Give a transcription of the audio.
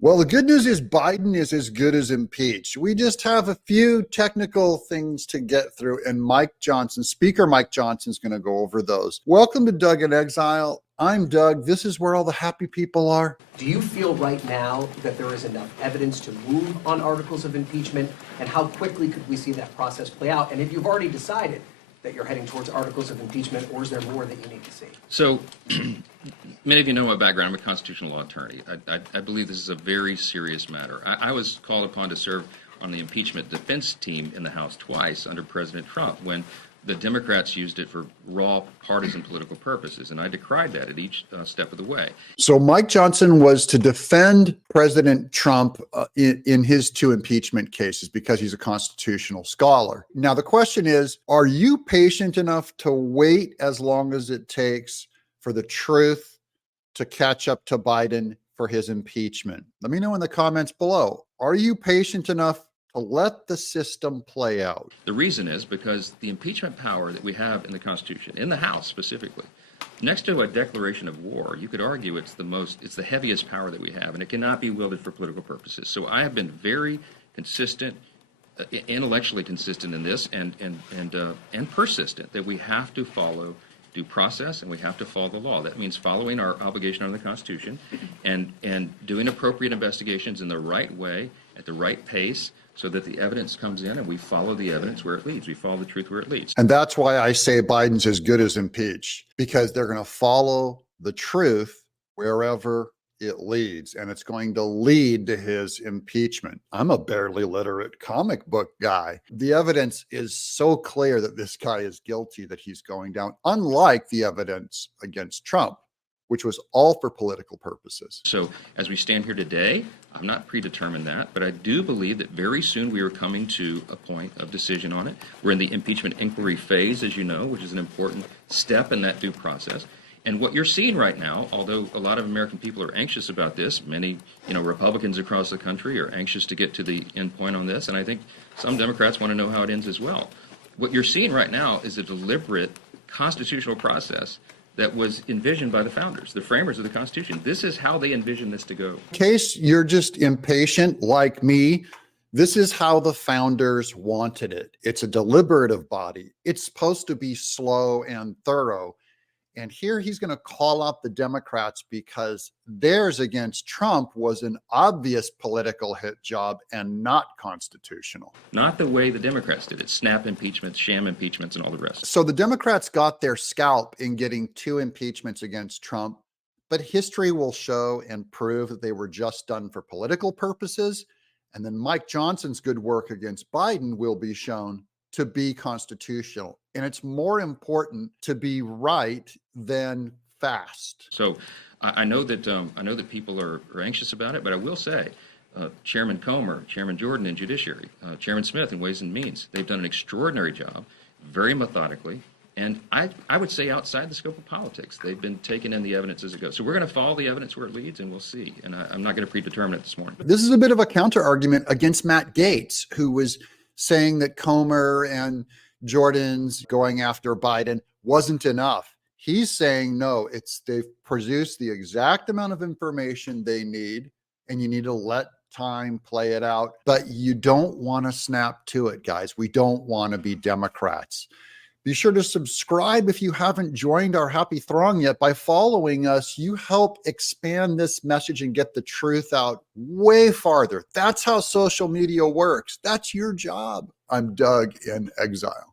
Well, the good news is Biden is as good as impeached. We just have a few technical things to get through, and Speaker Mike Johnson is going to go over those. Welcome to Doug in Exile. I'm Doug. This is where all the happy people are. Do you feel right now that there is enough evidence to move on articles of impeachment? And how quickly could we see that process play out? And if you've already decided that you're heading towards articles of impeachment, or is there more that you need to see? So, many of you know my background. I'm a constitutional law attorney. I believe this is a very serious matter. I was called upon to serve on the impeachment defense team in the House twice under President Trump when the Democrats used it for raw partisan political purposes, and I decried that at each step of the way. So Mike Johnson was to defend President Trump in his two impeachment cases because he's a constitutional scholar. Now, the question is, are you patient enough to wait as long as it takes for the truth to catch up to Biden for his impeachment? Let me know in the comments below. Are you patient enough to let the system play out? The reason is because the impeachment power that we have in the Constitution, in the House specifically, next to a declaration of war, you could argue it's the heaviest power that we have, and it cannot be wielded for political purposes. So I have been very consistent, intellectually consistent in this, and persistent that we have to follow due process and we have to follow the law. That means following our obligation under the Constitution and doing appropriate investigations in the right way, at the right pace, so that the evidence comes in and we follow the evidence where it leads. We follow the truth where it leads. And that's why I say Biden's as good as impeached, because they're going to follow the truth wherever it leads, and it's going to lead to his impeachment. I'm a barely literate comic book guy. The evidence is so clear that this guy is guilty that he's going down, unlike the evidence against Trump, which was all for political purposes. So as we stand here today, I'm not predetermined that, but I do believe that very soon we are coming to a point of decision on it. We're in the impeachment inquiry phase, as you know, which is an important step in that due process. And what you're seeing right now, although a lot of American people are anxious about this, many Republicans across the country are anxious to get to the end point on this, and I think some Democrats want to know how it ends as well. What you're seeing right now is a deliberate constitutional process that was envisioned by the founders, the framers of the Constitution. This is how they envisioned this to go. In case you're just impatient like me, this is how the founders wanted it. It's a deliberative body. It's supposed to be slow and thorough. And here he's going to call out the Democrats because theirs against Trump was an obvious political hit job and not constitutional. Not the way the Democrats did it. Snap impeachments, sham impeachments, and all the rest. So the Democrats got their scalp in getting two impeachments against Trump, but history will show and prove that they were just done for political purposes. And then Mike Johnson's good work against Biden will be shown to be constitutional. And it's more important to be right than fast. So I know that people are anxious about it, but I will say Chairman Comer, Chairman Jordan in Judiciary, Chairman Smith in Ways and Means, they've done an extraordinary job, very methodically, and I would say outside the scope of politics. They've been taking in the evidence as it goes. So we're going to follow the evidence where it leads, and we'll see. And I'm not going to predetermine it this morning. This is a bit of a counter argument against Matt Gaetz, who was saying that Comer and Jordan's going after Biden wasn't enough. He's saying, no, they've produced the exact amount of information they need, and you need to let time play it out. But you don't want to snap to it, guys. We don't want to be Democrats. Be sure to subscribe if you haven't joined our happy throng yet. By following us, you help expand this message and get the truth out way farther. That's how social media works. That's your job. I'm Doug in Exile.